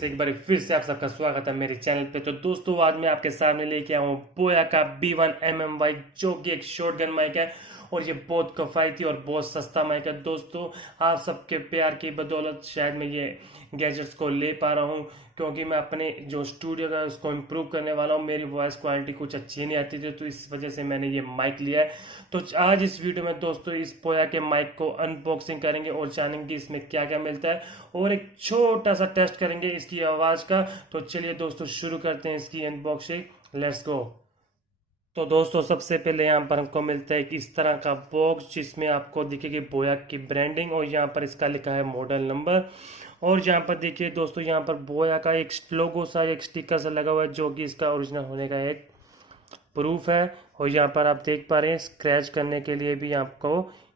से एक बार फिर से आप सबका स्वागत है मेरे चैनल पे। तो दोस्तों आज मैं आपके सामने लेके आया हूँ बोया का B1mm माइक, जो कि एक शॉटगन माइक है और ये बहुत किफायती और बहुत सस्ता माइक है। दोस्तों आप सबके प्यार की बदौलत शायद मैं ये गैजेट्स को ले पा रहा हूँ, क्योंकि मैं अपने जो स्टूडियो का उसको इम्प्रूव करने वाला हूँ। मेरी वॉइस क्वालिटी कुछ अच्छी नहीं आती थी, तो इस वजह से मैंने ये माइक लिया है। तो आज इस वीडियो में दोस्तों इस बोया के माइक को अनबॉक्सिंग करेंगे और जानेंगे इसमें क्या क्या मिलता है और एक छोटा सा टेस्ट करेंगे इसकी आवाज़ का। तो चलिए दोस्तों शुरू करते हैं इसकी अनबॉक्सिंग, लेट्स गो। तो दोस्तों सबसे पहले यहाँ पर हमको मिलता है इस तरह का बॉक्स, जिसमें आपको दिखेगी बोया की ब्रांडिंग और यहाँ पर इसका लिखा है मॉडल नंबर। और यहाँ पर देखिए दोस्तों, यहाँ पर बोया का एक लोगो सा, एक स्टिकर सा लगा हुआ है, जो कि इसका ओरिजिनल होने का एक प्रूफ है। और यहाँ पर आप देख पा रहे हैं स्क्रैच करने के लिए भी आपको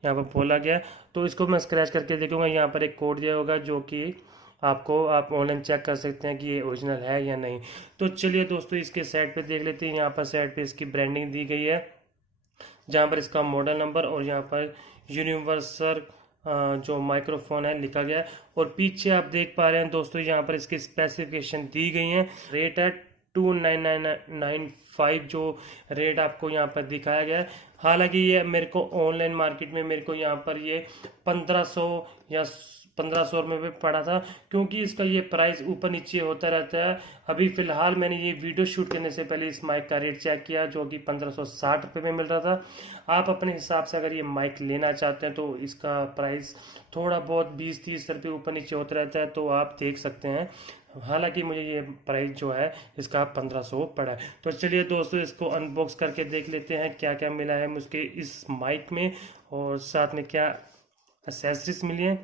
यहाँ पर बोला गया है। तो इसको मैं स्क्रैच करके देखूंगा। यहाँ पर एक कोड दिया होगा, जो कि आप ऑनलाइन चेक कर सकते हैं कि ये ओरिजिनल है या नहीं। तो चलिए दोस्तों इसके साइड पे देख लेते हैं। यहाँ पर साइड पे इसकी ब्रांडिंग दी गई है, जहाँ पर इसका मॉडल नंबर और यहाँ पर यूनिवर्सल जो माइक्रोफोन है लिखा गया है। और पीछे आप देख पा रहे हैं दोस्तों, यहाँ पर इसकी स्पेसिफिकेशन दी गई है। रेट है 29995, जो रेट आपको यहाँ पर दिखाया गया है। हालांकि ये मेरे को ऑनलाइन मार्केट में मेरे को यहाँ पर ये 1500 या 1500 में पड़ा था, क्योंकि इसका ये प्राइस ऊपर नीचे होता रहता है। अभी फिलहाल मैंने ये वीडियो शूट करने से पहले इस माइक का रेट चेक किया, जो कि 1560 में मिल रहा था। आप अपने हिसाब से अगर ये माइक लेना चाहते हैं तो इसका प्राइस थोड़ा बहुत 20-30 रुपये ऊपर नीचे होता रहता है, तो आप देख सकते हैं। हालांकि मुझे ये प्राइस जो है इसका 1500 पड़ा है। तो चलिए दोस्तों इसको अनबॉक्स करके देख लेते हैं क्या क्या मिला है मुझे इस माइक में और साथ में क्या एक्सेसरीज मिली है।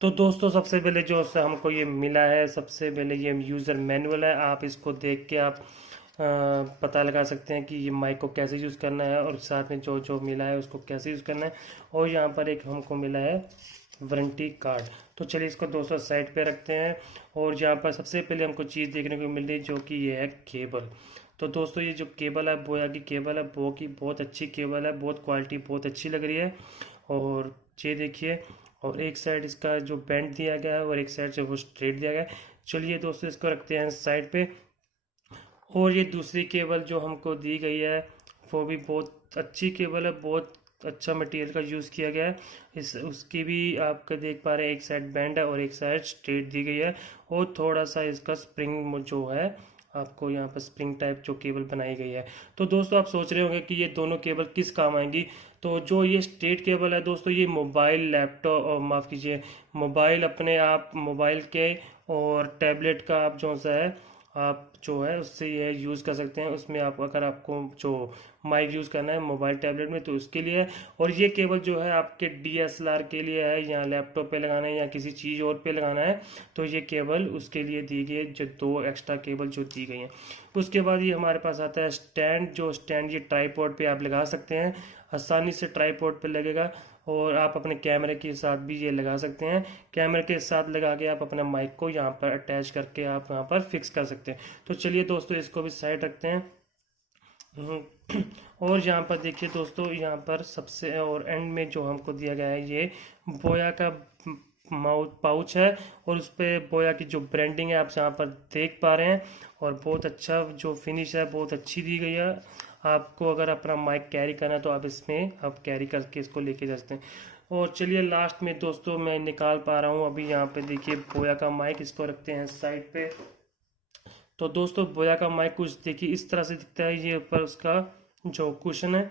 तो दोस्तों सबसे पहले जो हमको ये मिला है, सबसे पहले ये यूज़र मैनुअल है। आप इसको देख के आप पता लगा सकते हैं कि ये माइक को कैसे यूज़ करना है और साथ में जो जो मिला है उसको कैसे यूज़ करना है। और यहाँ पर एक हमको मिला है वारंटी कार्ड। तो चलिए इसको दोस्तों साइड पे रखते हैं। और यहाँ पर सबसे पहले हमको चीज़ देखने को मिल रही है, जो कि ये है केबल। तो दोस्तों ये जो केबल है, बोया की केबल है, वो की बहुत अच्छी केबल है, बहुत क्वालिटी बहुत अच्छी लग रही है। और ये देखिए, और एक साइड इसका जो बेंड दिया गया है और एक साइड से वो स्ट्रेट दिया गया है। चलिए दोस्तों इसको रखते हैं साइड पे। और ये दूसरी केबल जो हमको दी गई है वो भी बहुत अच्छी केबल है, बहुत अच्छा मटेरियल का यूज़ किया गया है। इस उसकी भी आप देख पा रहे हैं, एक साइड बेंड है और एक साइड स्ट्रेट दी गई है। और थोड़ा सा इसका स्प्रिंग जो है, आपको यहाँ पर स्प्रिंग टाइप जो केबल बनाई गई है। तो दोस्तों आप सोच रहे होंगे कि ये दोनों केबल किस काम आएंगी। तो जो ये स्ट्रेट केबल है दोस्तों, ये मोबाइल, लैपटॉप और माफ़ कीजिए मोबाइल, अपने आप मोबाइल के और टैबलेट का आप जो सा है आप जो है उससे ये यूज़ कर सकते हैं। उसमें आप अगर आपको जो माइक यूज़ करना है मोबाइल टैबलेट में तो उसके लिए है। और ये केबल जो है आपके DSLR के लिए है, या लैपटॉप पे लगाना है या किसी चीज़ और पे लगाना है, तो ये केबल उसके लिए दी गई है, जो 2 एक्स्ट्रा केबल जो दी गई हैं। उसके बाद ये हमारे पास आता है स्टैंड। जो स्टैंड ये ट्राईपॉड पे आप लगा सकते हैं, आसानी से ट्राईपॉड पे लगेगा। और आप अपने कैमरे के साथ भी ये लगा सकते हैं। कैमरे के साथ लगा के आप अपने माइक को यहाँ पर अटैच करके आप यहाँ पर फिक्स कर सकते हैं। तो चलिए दोस्तों इसको भी साइड रखते हैं। और यहाँ पर देखिए दोस्तों, यहाँ पर सबसे और एंड में जो हमको दिया गया है, ये बोया का माउथ पाउच है और उस पर बोया की जो ब्रांडिंग है आप यहाँ पर देख पा रहे हैं। और बहुत अच्छा जो फिनिश है, बहुत अच्छी दी गई है। आपको अगर अपना माइक कैरी करना है तो आप इसमें आप कैरी करके इसको लेके जा सकते हैं। और चलिए लास्ट में दोस्तों मैं निकाल पा रहा हूँ अभी, यहाँ पे देखिए बोया का माइक, इसको रखते हैं साइड पे। तो दोस्तों बोया का माइक कुछ देखिए इस तरह से दिखता है। ये ऊपर उसका जो कुशन है,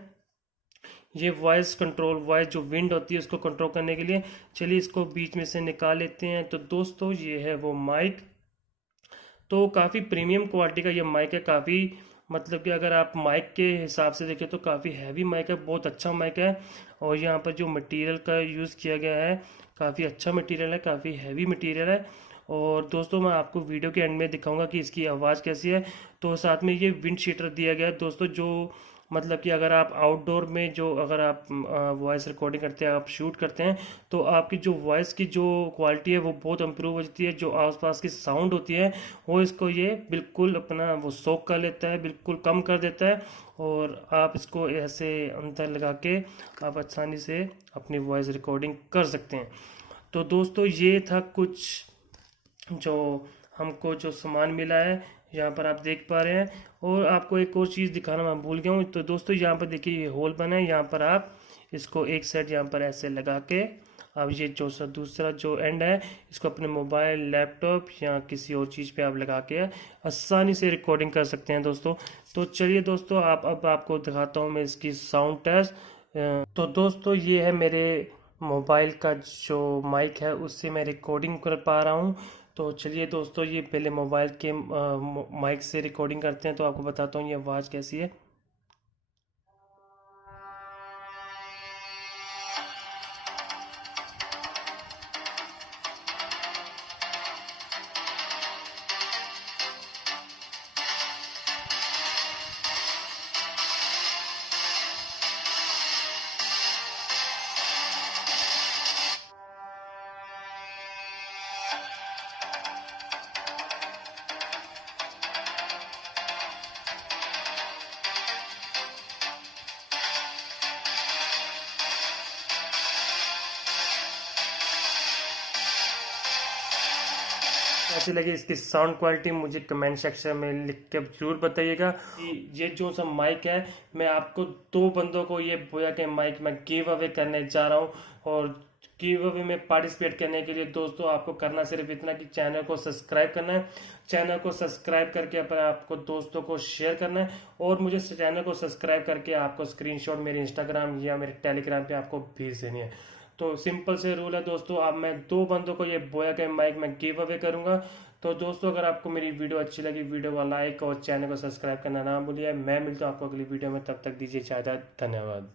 ये वॉइस कंट्रोल, वॉइस जो विंड होती है उसको कंट्रोल करने के लिए। चलिए इसको बीच में से निकाल लेते हैं। तो दोस्तों ये है वो माइक। तो काफ़ी प्रीमियम क्वालिटी का ये माइक है, काफ़ी मतलब कि अगर आप माइक के हिसाब से देखें तो काफ़ी हैवी माइक है, बहुत अच्छा माइक है। और यहाँ पर जो मटेरियल का यूज़ किया गया है काफ़ी अच्छा मटेरियल है, काफ़ी हैवी मटेरियल है। और दोस्तों मैं आपको वीडियो के एंड में दिखाऊंगा कि इसकी आवाज़ कैसी है। तो साथ में ये विंड शीटर दिया गया है दोस्तों, जो मतलब कि अगर आप आउटडोर में जो अगर आप वॉइस रिकॉर्डिंग करते हैं, आप शूट करते हैं, तो आपकी जो वॉइस की जो क्वालिटी है वो बहुत इम्प्रूव हो जाती है। जो आसपास की साउंड होती है वो इसको ये बिल्कुल अपना वो सोक कर लेता है, बिल्कुल कम कर देता है। और आप इसको ऐसे अंदर लगा के आप आसानी से अपनी वॉइस रिकॉर्डिंग कर सकते हैं। तो दोस्तों ये था कुछ जो हमको जो सामान मिला है, यहाँ पर आप देख पा रहे हैं। और आपको एक और चीज़ दिखाना मैं भूल गया हूँ। तो दोस्तों यहाँ पर देखिए ये होल बना है, यहाँ पर आप इसको एक साइड यहाँ पर ऐसे लगा के अब ये जो दूसरा जो एंड है इसको अपने मोबाइल, लैपटॉप या किसी और चीज़ पे आप लगा के आसानी से रिकॉर्डिंग कर सकते हैं दोस्तों। तो चलिए दोस्तों आप अब आपको दिखाता हूँ मैं इसकी साउंड टेस्ट। तो दोस्तों ये है मेरे मोबाइल का जो माइक है, उससे मैं रिकॉर्डिंग कर पा रहा हूँ। तो चलिए दोस्तों ये पहले मोबाइल के माइक से रिकॉर्डिंग करते हैं, तो आपको बताता हूँ ये आवाज़ कैसी है। कैसी लगी इसकी साउंड क्वालिटी मुझे कमेंट सेक्शन में लिख के जरूर बताइएगा। ये जो सा माइक है मैं आपको दो बंदों को ये बोया के माइक मैं गिव अवे करने जा रहा हूँ। और गिव अवे में पार्टिसिपेट करने के लिए दोस्तों आपको करना सिर्फ इतना कि चैनल को सब्सक्राइब करना है। चैनल को सब्सक्राइब करके अपने आपको दोस्तों को शेयर करना है। और मुझे चैनल को सब्सक्राइब करके आपको स्क्रीनशॉट मेरे इंस्टाग्राम या मेरे टेलीग्राम पे आपको भेज देनी है। तो सिंपल से रूल है दोस्तों। अब मैं दो बंदों को ये बोया के माइक में गिव अवे करूंगा। तो दोस्तों अगर आपको मेरी वीडियो अच्छी लगी, वीडियो को लाइक और चैनल को सब्सक्राइब करना ना भूलिए। मैं मिलता हूँ आपको अगली वीडियो में, तब तक दीजिए इजाजत। धन्यवाद।